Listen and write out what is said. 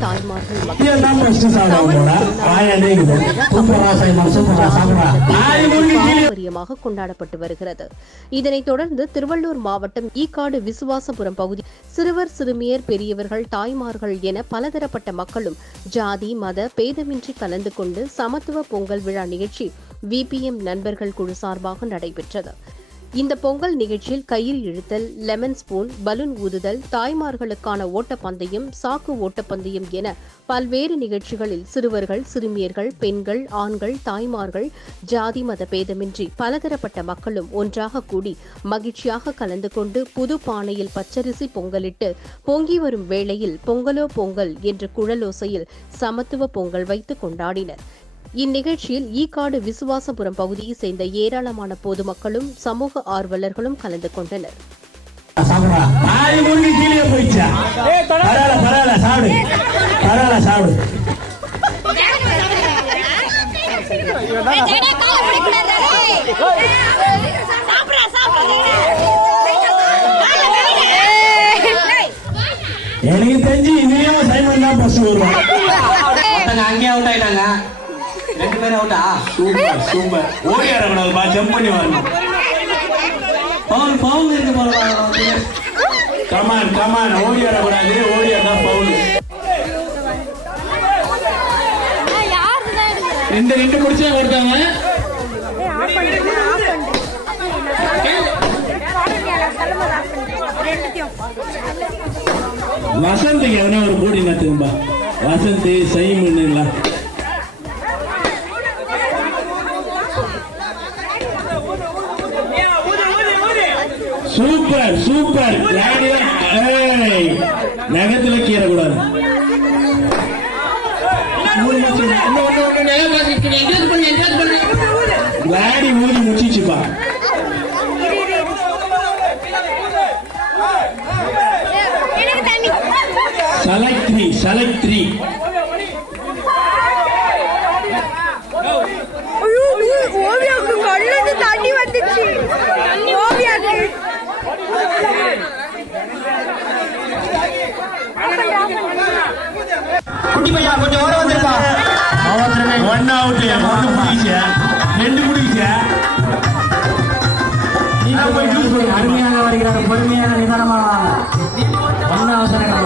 தாய்மார்கள் கொண்டாடப்பட்டு வருகிறது இதனைத் தொடர்ந்து திருவள்ளூர் மாவட்டம் ஈக்காடு விசுவாசபுரம் பகுதி சிறுவர் சிறுமியர் பெரியவர்கள் தாய்மார்கள் என பலதரப்பட்ட மக்களும் ஜாதி மத பேதமின்றி கலந்து கொண்டு சமத்துவ பொங்கல் விழா நிகழ்ச்சி விபிஎம் நண்பர்கள் குழு சார்பாக நடைபெற்றது. இந்த பொங்கல் நிகழ்ச்சியில் கயிறு இழுத்தல் லெமன் ஸ்பூன் பலூன் ஊதுதல் தாய்மார்களுக்கான ஓட்டப்பந்தயம் சாக்கு ஓட்டப்பந்தயம் என பல்வேறு நிகழ்ச்சிகளில் சிறுவர்கள் சிறுமியர்கள் பெண்கள் ஆண்கள் தாய்மார்கள் ஜாதி மத பேதமின்றி பலதரப்பட்ட மக்களும் ஒன்றாக கூடி மகிழ்ச்சியாக கலந்து கொண்டு புது பானையில் பச்சரிசி பொங்கலிட்டு பொங்கி வரும் வேளையில் பொங்கலோ பொங்கல் என்ற குழலோசையில் சமத்துவ பொங்கல் வைத்து கொண்டாடினர். இந்நிகழ்ச்சியில் ஈக்காடு விசுவாசபுரம் பகுதியைச் சேர்ந்த ஏராளமான பொதுமக்களும் சமூக ஆர்வலர்களும் கலந்து கொண்டனர். எனக்கு தெரிஞ்சு இனியும் சைமன் தான் ஃபர்ஸ்ட் வருவான். ஒருத்தங்க அங்கேயே அவுட் ஆயிட்டாங்க. ரெண்டு பேரும் அவுட்டா சூப்பர் சூப்பர். ஓடி வரக்கூடாதுப்பா ஜம்ப் பண்ணி வரணும். பவுல் பவுல் இருக்கு போல கமான் கமான் ஓடி வரக்கூடாது ஓடி வரதான் பவுல் இந்த ரெண்டு குடிச்சா கொடுத்தாங்க. வசந்த் எவனா ஒரு கோடி நத்துக்கும்பா வசந்த் சைமன்னுங்களா சூப்பர் சூப்பர். நகத்துல கீறக்கூடாது. விளையாடி ஊதி முடிச்சிச்சுப்பா செலக்ட் த்ரீ குட்டி பையா கொஞ்சம் ஓரம் வந்திருப்பா. ஒன் அவுட் ஒன்னு முடிச்ச ரெண்டு முடிச்ச அருமையாக வருகிறார் பொறுமையாக நிதானமாக ஒன்றும் அவசரம் கிடையாது